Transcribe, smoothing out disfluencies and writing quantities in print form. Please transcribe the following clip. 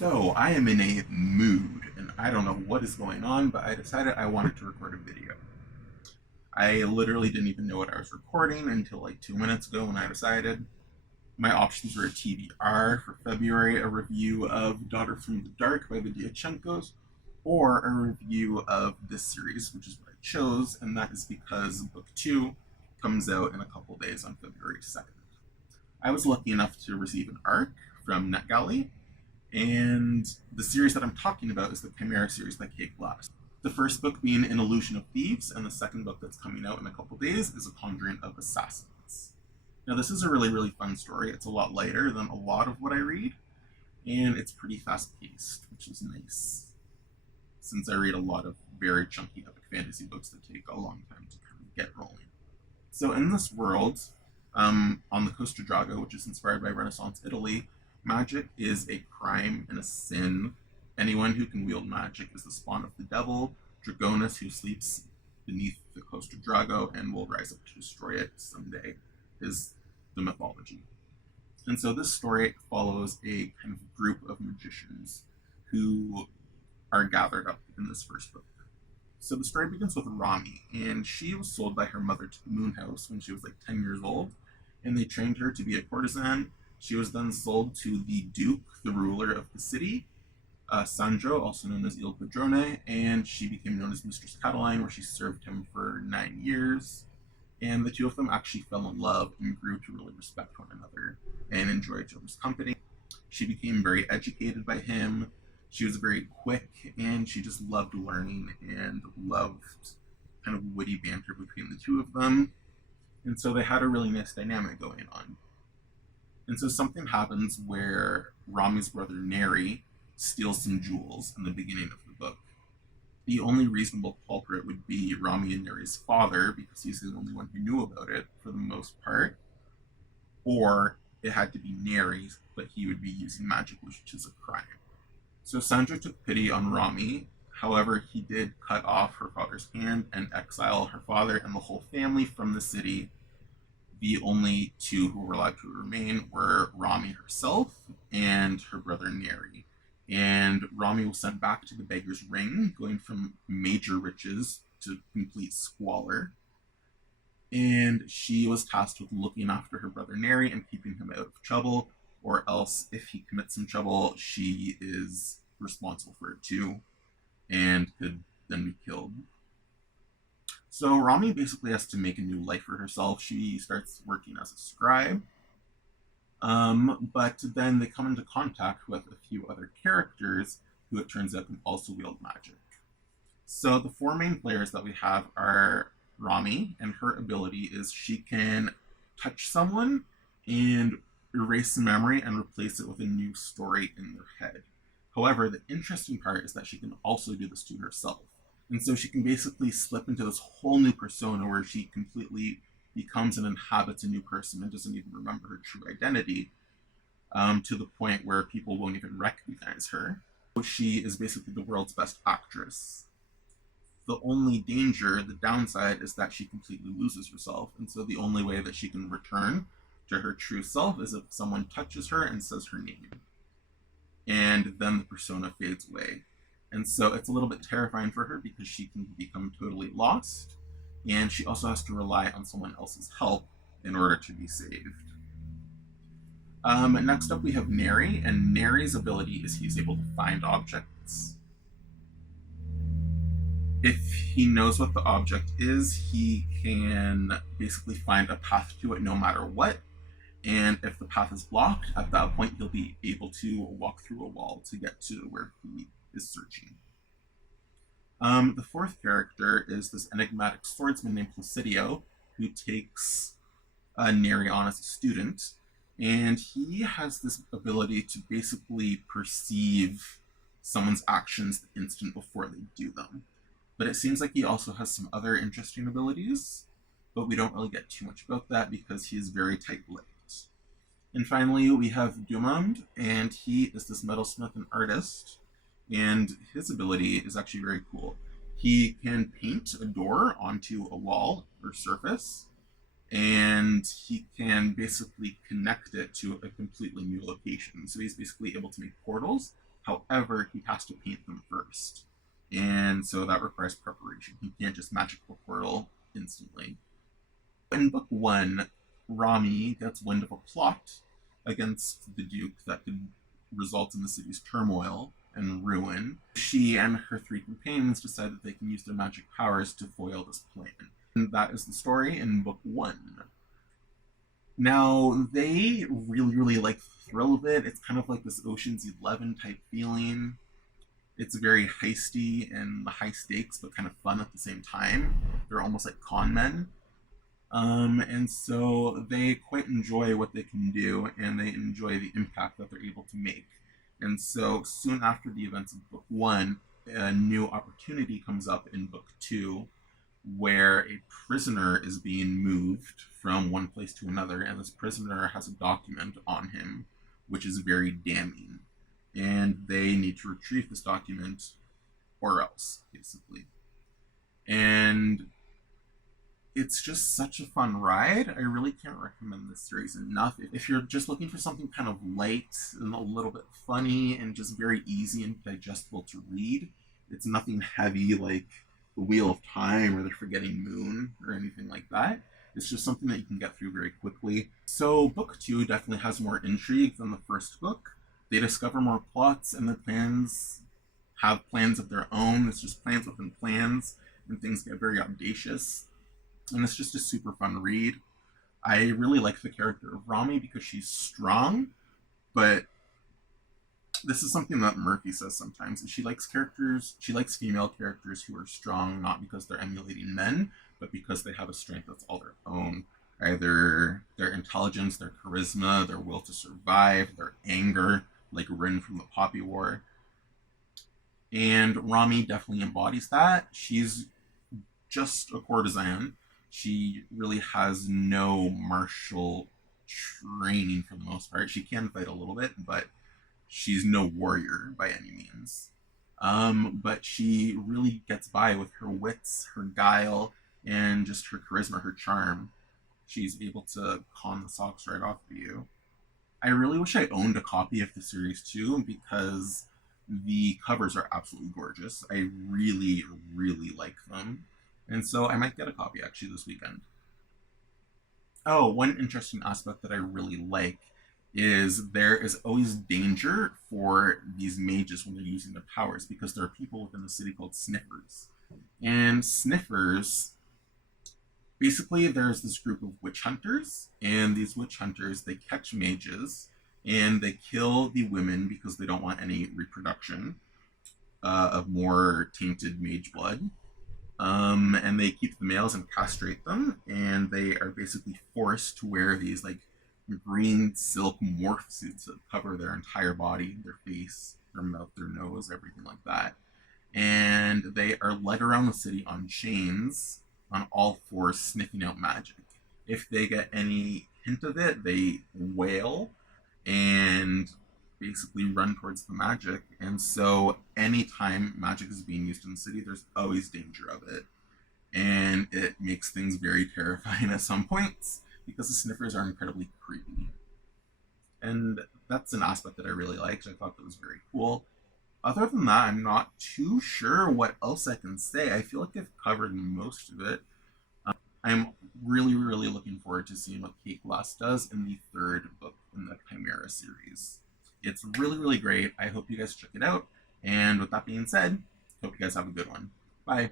So I am in a mood, and I don't know what is going on, but I decided I wanted to record a video. I literally didn't even know what I was recording until like 2 minutes ago when I decided. My options were a TBR for February, a review of Daughter from the Dark by the Dyachenkos, or a review of this series, which is what I chose, and that is because book 2 comes out in a couple days on February 2nd. I was lucky enough to receive an ARC from NetGalley, and the series that I'm talking about is the Chimera series by Kate Glass. The first book being An Illusion of Thieves, and the second book that's coming out in a couple days is A Conjuring of Assassins. Now, this is a really, really fun story. It's a lot lighter than a lot of what I read, and it's pretty fast paced, which is nice, since I read a lot of very chunky epic fantasy books that take a long time to kind of get rolling. So, in this world, on the Costa Drago, which is inspired by Renaissance Italy, magic is a crime and a sin. Anyone who can wield magic is the spawn of the devil, Dragonus, who sleeps beneath the Costa Drago and will rise up to destroy it someday, is the mythology. And so this story follows a kind of group of magicians who are gathered up in this first book. So the story begins with Rami, and she was sold by her mother to the Moon House when she was like 10 years old, and they trained her to be a courtesan. She was then sold to the Duke, the ruler of the city, Sandro, also known as Il Padrone, and she became known as Mistress Cataline, where she served him for 9 years. And the two of them actually fell in love and grew to really respect one another and enjoy each other's company. She became very educated by him. She was very quick, and she just loved learning and loved kind of witty banter between the two of them. And so they had a really nice dynamic going on. And so something happens where Rami's brother Neri steals some jewels in the beginning of the book. The only reasonable culprit would be Rami and Neri's father, because he's the only one who knew about it for the most part. Or it had to be Neri, but he would be using magic, which is a crime. So Sandra took pity on Rami. However, he did cut off her father's hand and exile her father and the whole family from the city. The only two who were allowed to remain were Rami herself and her brother Neri. And Rami was sent back to the beggar's ring, going from major riches to complete squalor. And she was tasked with looking after her brother Neri and keeping him out of trouble, or else, if he commits some trouble, she is responsible for it too, and could then be killed. So Rami basically has to make a new life for herself. She starts working as a scribe, but then they come into contact with a few other characters who it turns out can also wield magic. So the four main players that we have are Rami, and her ability is she can touch someone and erase the memory and replace it with a new story in their head. However, the interesting part is that she can also do this to herself. And so she can basically slip into this whole new persona where she completely becomes and inhabits a new person and doesn't even remember her true identity, to the point where people won't even recognize her. She is basically the world's best actress. The only danger, the downside, is that she completely loses herself. And so the only way that she can return to her true self is if someone touches her and says her name. And then the persona fades away. And so it's a little bit terrifying for her because she can become totally lost. And she also has to rely on someone else's help in order to be saved. Next up, we have Neri, and Neri's ability is he's able to find objects. If he knows what the object is, he can basically find a path to it no matter what. And if the path is blocked, at that point, he'll be able to walk through a wall to get to where he is searching. The fourth character is this enigmatic swordsman named Placidio, who takes Neri on as a student. And he has this ability to basically perceive someone's actions the instant before they do them. But it seems like he also has some other interesting abilities, but we don't really get too much about that because he is very tight-lipped. And finally, we have Dumond, and he is this metalsmith and artist, and his ability is actually very cool. He can paint a door onto a wall or surface, and he can basically connect it to a completely new location. So he's basically able to make portals. However, he has to paint them first. And so that requires preparation. He can't just magical portal instantly. In book one, Rami gets wind of a plot against the Duke that could result in the city's turmoil and ruin. She and her three companions decide that they can use their magic powers to foil this plan. And that is the story in book one. Now, they really like the thrill of it. It's kind of like this Ocean's 11 type feeling. It's very heisty and high stakes, but kind of fun at the same time. They're almost like con men. And so they quite enjoy what they can do, and they enjoy the impact that they're able to make. And so soon after the events of book one, a new opportunity comes up in book two, where a prisoner is being moved from one place to another, and this prisoner has a document on him, which is very damning. And they need to retrieve this document or else, basically. And it's just such a fun ride. I really can't recommend this series enough. If you're just looking for something kind of light and a little bit funny and just very easy and digestible to read, it's nothing heavy like The Wheel of Time or The Forgetting Moon or anything like that. It's just something that you can get through very quickly. So book two definitely has more intrigue than the first book. They discover more plots, and the plans have plans of their own. It's just plans within plans, and things get very audacious. And it's just a super fun read. I really like the character of Rami because she's strong, but this is something that Murphy says sometimes. She likes female characters who are strong, not because they're emulating men, but because they have a strength that's all their own. Either their intelligence, their charisma, their will to survive, their anger, like Rin from the Poppy War. And Rami definitely embodies that. She's just a courtesan. She really has no martial training for the most part. She can fight a little bit, but she's no warrior by any means. But she really gets by with her wits, her guile, and just her charisma, her charm. She's able to con the socks right off of you. I really wish I owned a copy of the series too, because the covers are absolutely gorgeous. I really like them. And so I might get a copy actually this weekend. Oh, one interesting aspect that I really like is there is always danger for these mages when they're using their powers, because there are people within the city called sniffers. And sniffers, basically there's this group of witch hunters, and these witch hunters, they catch mages and they kill the women because they don't want any reproduction of more tainted mage blood. And they keep the males and castrate them, and they are basically forced to wear these like green silk morph suits that cover their entire body, their face, their mouth, their nose, everything like that. And they are led around the city on chains, on all fours, sniffing out magic. If they get any hint of it, they wail and basically run towards the magic. And so anytime magic is being used in the city, there's always danger of it. And it makes things very terrifying at some points, because the sniffers are incredibly creepy. And that's an aspect that I really liked. I thought that was very cool. Other than that, I'm not too sure what else I can say. I feel like I've covered most of it. I'm really looking forward to seeing what Kate Glass does in the third book in the Chimera series. It's really great. I hope you guys check it out. And with that being said, hope you guys have a good one. Bye.